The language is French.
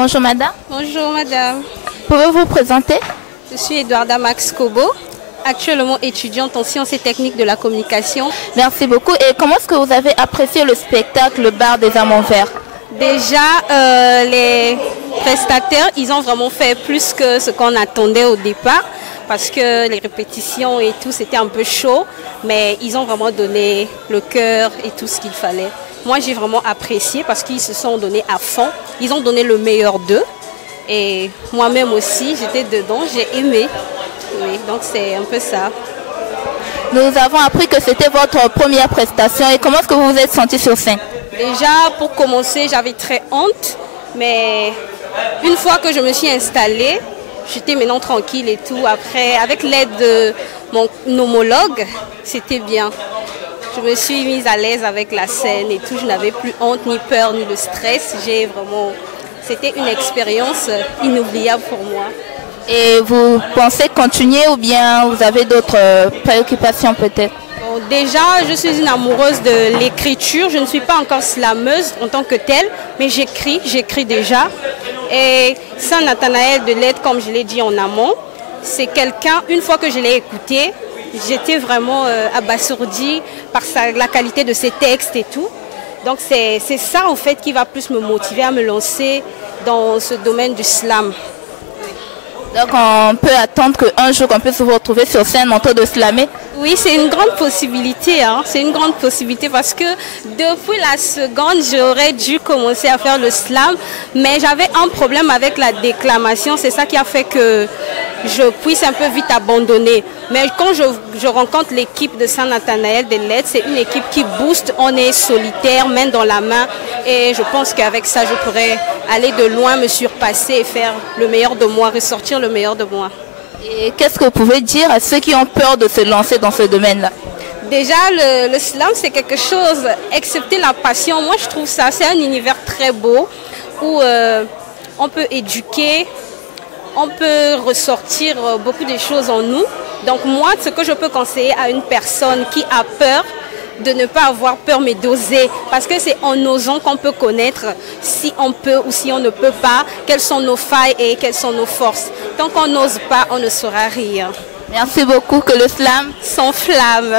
Bonjour madame. Bonjour madame. Pouvez-vous vous présenter? Je suis Eduarda Max Kobo, actuellement étudiante en sciences et techniques de la communication. Merci beaucoup. Et comment est-ce que vous avez apprécié le spectacle Le Bar des Amants Verts? Déjà, les prestataires, ils ont vraiment fait plus que ce qu'on attendait au départ, parce que les répétitions et tout, c'était un peu chaud, mais ils ont vraiment donné le cœur et tout ce qu'il fallait. Moi, j'ai vraiment apprécié parce qu'ils se sont donnés à fond. Ils ont donné le meilleur d'eux. Et moi-même aussi, j'étais dedans, j'ai aimé. Oui, donc c'est un peu ça. Nous avons appris que c'était votre première prestation. Et comment est-ce que vous vous êtes senti sur scène? Déjà, pour commencer, j'avais très honte. Mais une fois que je me suis installée, j'étais maintenant tranquille et tout. Après, avec l'aide de mon homologue, c'était bien. Je me suis mise à l'aise avec la scène et tout. Je n'avais plus honte, ni peur, ni le stress. C'était une expérience inoubliable pour moi. Et vous pensez continuer ou bien vous avez d'autres préoccupations peut-être? Bon, déjà, je suis une amoureuse de l'écriture. Je ne suis pas encore slameuse en tant que telle, mais j'écris déjà. Et Saint Nathanaël de Lettres, comme je l'ai dit en amont, c'est quelqu'un, une fois que je l'ai écouté, j'étais vraiment abasourdie par la qualité de ses textes et tout. Donc c'est ça en fait qui va plus me motiver à me lancer dans ce domaine du slam. Donc on peut attendre qu'un jour on puisse vous retrouver sur scène en train de slammer? Oui, c'est une grande possibilité. Hein. C'est une grande possibilité parce que depuis la seconde, j'aurais dû commencer à faire le slam. Mais j'avais un problème avec la déclamation. C'est ça qui a fait que je puisse un peu vite abandonner. Mais quand je rencontre l'équipe de Saint Nathanaël des Lettres, c'est une équipe qui booste. On est solitaire, main dans la main. Et je pense qu'avec ça, je pourrais aller de loin, me surpasser et faire le meilleur de moi, ressortir le meilleur de moi. Et qu'est-ce que vous pouvez dire à ceux qui ont peur de se lancer dans ce domaine-là? Déjà, le slam, c'est quelque chose, excepté la passion, moi je trouve ça, c'est un univers très beau où on peut éduquer, on peut ressortir beaucoup de choses en nous. Donc moi, ce que je peux conseiller à une personne qui a peur, de ne pas avoir peur mais d'oser, parce que c'est en osant qu'on peut connaître si on peut ou si on ne peut pas, quelles sont nos failles et quelles sont nos forces. Tant qu'on n'ose pas, on ne saura rien. Merci beaucoup, que le slam s'enflamme.